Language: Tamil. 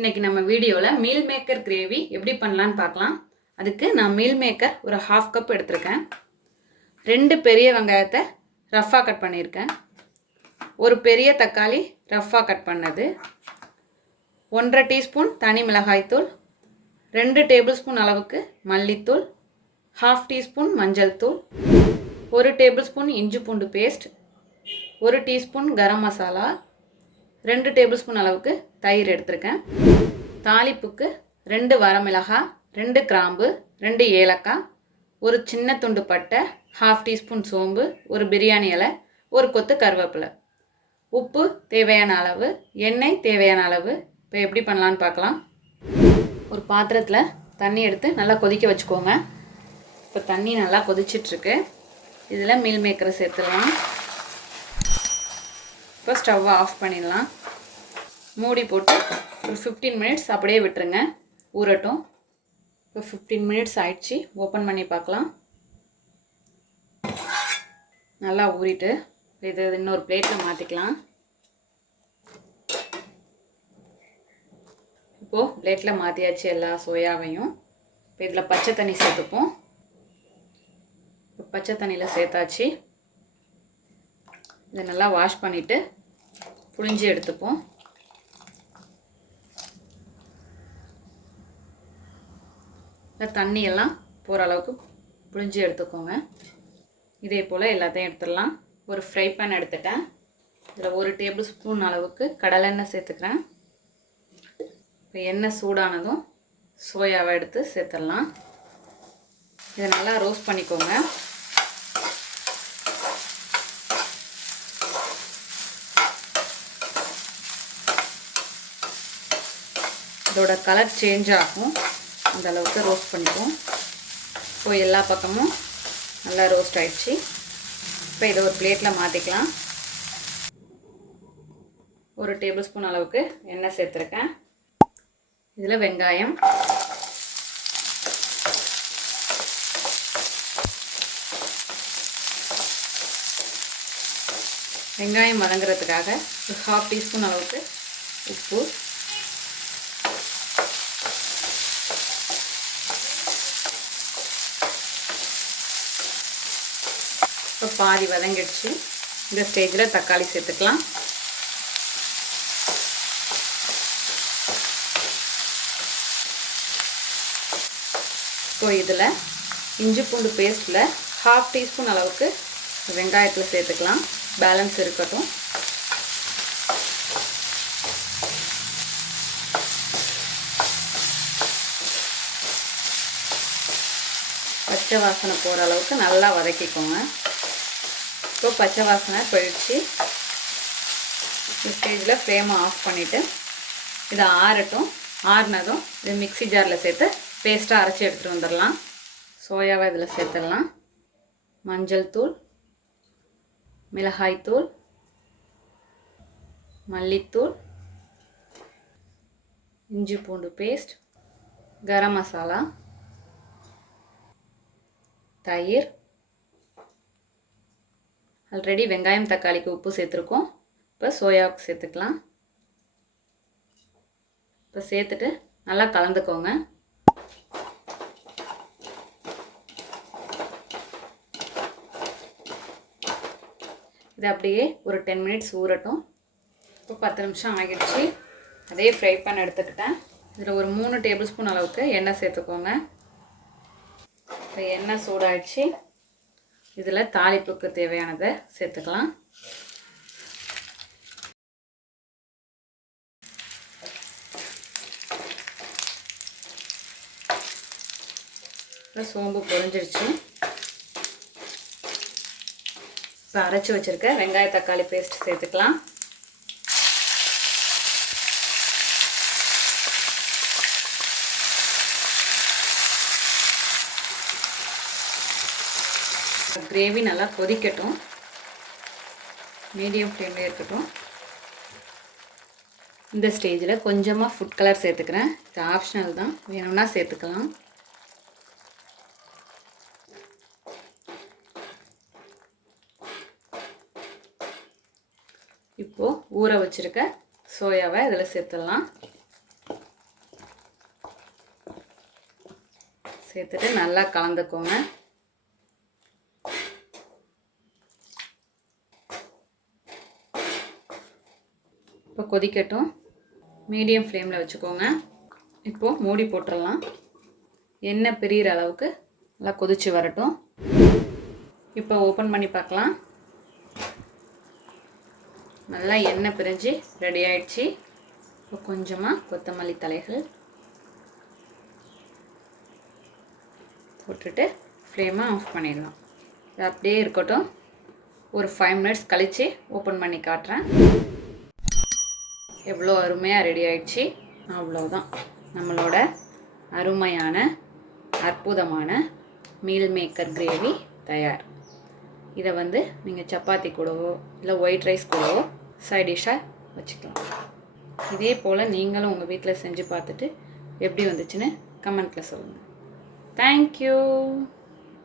இன்னைக்கு நம்ம வீடியோவில் மீல் மேக்கர் கிரேவி எப்படி பண்ணலான்னு பார்க்கலாம். அதுக்கு நான் மீல் மேக்கர் ஒரு 1/2 கப் எடுத்திருக்கேன். 2 பெரிய வெங்காயத்தை ரஃப்பாக கட் பண்ணியிருக்கேன். ஒரு பெரிய தக்காளி ரஃப்பாக கட் பண்ணது, 1/2 டீஸ்பூன் தனி மிளகாய்த்தூள், 2 டேபிள் ஸ்பூன் அளவுக்கு மல்லித்தூள், 1/2 டீஸ்பூன் மஞ்சள் தூள், 1 டேபிள் ஸ்பூன் இஞ்சி பூண்டு paste, 1 teaspoon garam masala, 2 table spoon அளவுக்கு தயிர் எடுத்திருக்கேன். தாளிப்புக்கு 2 வரமிளகாய், 2 கிராம்பு, 2 ஏலக்காய், ஒரு சின்ன துண்டு பட்டை, 1/2 டீஸ்பூன் சோம்பு, ஒரு பிரியாணி இலை, ஒரு கொத்து கருவேப்பிலை, உப்பு தேவையான அளவு, எண்ணெய் தேவையான அளவு. இப்போ எப்படி பண்ணலான்னு பார்க்கலாம். ஒரு பாத்திரத்தில் தண்ணி எடுத்து நல்லா கொதிக்க வச்சுக்கோங்க. இப்போ தண்ணி நல்லா கொதிச்சிட்ருக்கு. இதில் மீல் மேக்கரை சேர்த்துடலாம். இப்போ ஸ்டவ்வை ஆஃப் பண்ணிடலாம். மூடி போட்டு ஒரு 15 மினிட்ஸ் அப்படியே விட்டுருங்க, ஊறட்டும். இப்போ 15 மினிட்ஸ் ஆயிடுச்சு. ஓப்பன் பண்ணி பார்க்கலாம். நல்லா ஊறிட்டு இது இன்னொரு பிளேட்டில் மாற்றிக்கலாம். இப்போது பிளேட்டில் மாற்றியாச்சு எல்லா சோயாவையும். இப்போ இதில் பச்சை தண்ணி சேர்த்துப்போம். இப்போ பச்சை தண்ணியில் சேர்த்தாச்சு. இதை நல்லா வாஷ் பண்ணிவிட்டு புழிஞ்சி எடுத்துப்போம். இந்த தண்ணியெல்லாம் போகிற அளவுக்கு புழிஞ்சி எடுத்துக்கோங்க. இதே போல் எல்லாத்தையும் எடுத்துடலாம். ஒரு ஃப்ரை பேன் எடுத்துட்டேன். இதில் 1 டேபிள் ஸ்பூன் அளவுக்கு கடலெண்ணெய் சேர்த்துக்கிறேன். இப்போ எண்ணெய் சூடானதும் சோயாவை எடுத்து சேர்த்துடலாம். இதை நல்லா ரோஸ்ட் பண்ணிக்கோங்க. இதோட கலர் சேஞ்ச் ஆகும், அந்த அளவுக்கு ரோஸ்ட் பண்ணிப்போம். இப்போ எல்லா பக்கமும் நல்லா ரோஸ்ட் ஆயிடுச்சு. இப்போ இதை ஒரு பிளேட்டில் மாற்றிக்கலாம். 1 டேபிள் ஸ்பூன் அளவுக்கு எண்ணெய் சேர்த்துருக்கேன். இதில் வெங்காயம், வெங்காயம் வதங்குறதுக்காக ஒரு 1/2 டீஸ்பூன் அளவுக்கு உப்பு, இப்போ பாதி வதங்கிடுச்சு. இந்த ஸ்டேஜில் தக்காளி சேர்த்துக்கலாம். இப்போ இதில் இஞ்சி பூண்டு பேஸ்ட்டில் 1/2 டீஸ்பூன் அளவுக்கு வெங்காயத்தில் சேர்த்துக்கலாம். பேலன்ஸ் இருக்கட்டும். பச்சை வாசனை போகிற அளவுக்கு நல்லா வதக்கிக்கோங்க. இப்போ பச்சை வாசனை போயிடுச்சு. இந்த ஸ்டேஜில் ஃப்ளேமை ஆஃப் பண்ணிவிட்டு இதை ஆறட்டும். ஆறுனதும் இது மிக்ஸி ஜாரில் சேர்த்து பேஸ்ட்டாக அரைச்சி எடுத்துகிட்டு வந்துடலாம். சோயாவை இதில் சேர்த்துடலாம். மஞ்சள் தூள், மிளகாய்த்தூள், மல்லித்தூள், இஞ்சி பூண்டு பேஸ்ட், கரம் மசாலா, தயிர், ஆல்ரெடி வெங்காயம் தக்காளிக்கு உப்பு சேர்த்துருக்கோம். இப்போ சோயாவுக்கு சேர்த்துக்கலாம். இப்போ சேர்த்துட்டு நல்லா கலந்துக்கோங்க. இது அப்படியே ஒரு 10 மினிட்ஸ் ஊறட்டும். இப்போ 10 நிமிஷம் ஆகிடுச்சு. அதே ஃப்ரை பேன் எடுத்துக்கிட்டேன். இதில் ஒரு 3 டேபிள் ஸ்பூன் அளவுக்கு எண்ணெய் சேர்த்துக்கோங்க. இப்போ எண்ணெய் சூடாகிடுச்சு. இதில் தாளிப்புக்கு தேவையானதை சேர்த்துக்கலாம். இப்போ சோம்பு பொரிஞ்சிருச்சு. இப்போ அரைச்சி வச்சுருக்க வெங்காய தக்காளி பேஸ்ட் சேர்த்துக்கலாம். கிரேவி நல்லா கொதிக்கட்டும். மீடியம் ஃப்ளேம்லேயே இருக்கட்டும். இந்த ஸ்டேஜில் கொஞ்சமாக ஃபுட் கலர் சேர்த்துக்கிறேன். இது ஆப்ஷனல் தான், வேணும்னா சேர்த்துக்கலாம். இப்போது ஊற வச்சுருக்க சோயாவை இதில் சேர்த்துடலாம். சேர்த்துட்டு நல்லா கலந்துக்கோங்க. இப்போ கொதிக்கட்டும். மீடியம் ஃப்ளேமில் வச்சுக்கோங்க. இப்போது மூடி போட்டுடலாம். எண்ணெய் பிரிகிற அளவுக்கு நல்லா கொதித்து வரட்டும். இப்போ ஓப்பன் பண்ணி பார்க்கலாம். நல்லா எண்ணெய் பிரிஞ்சு ரெடி ஆயிடுச்சு. இப்போ கொஞ்சமாக கொத்தமல்லி தலைகள் போட்டுட்டு ஃப்ளேமை ஆஃப் பண்ணிடலாம். இது அப்படியே இருக்கட்டும். ஒரு 5 மினிட்ஸ் கழித்து ஓப்பன் பண்ணி காட்டுறேன். எவ்வளோ அருமையாக ரெடி ஆயிடுச்சு. அவ்வளோதான், நம்மளோட அருமையான அற்புதமான மீல் மேக்கர் கிரேவி தயார். இதை வந்து நீங்கள் சப்பாத்தி கூடவோ இல்லை ஒயிட் ரைஸ் கூடவோ சைட் டிஷ்ஷாக வச்சுக்கலாம். இதே போல் நீங்களும் உங்கள் வீட்டில் செஞ்சு பார்த்துட்டு எப்படி வந்துச்சுன்னு கமெண்ட்டில் சொல்லுங்கள். தேங்க்யூ.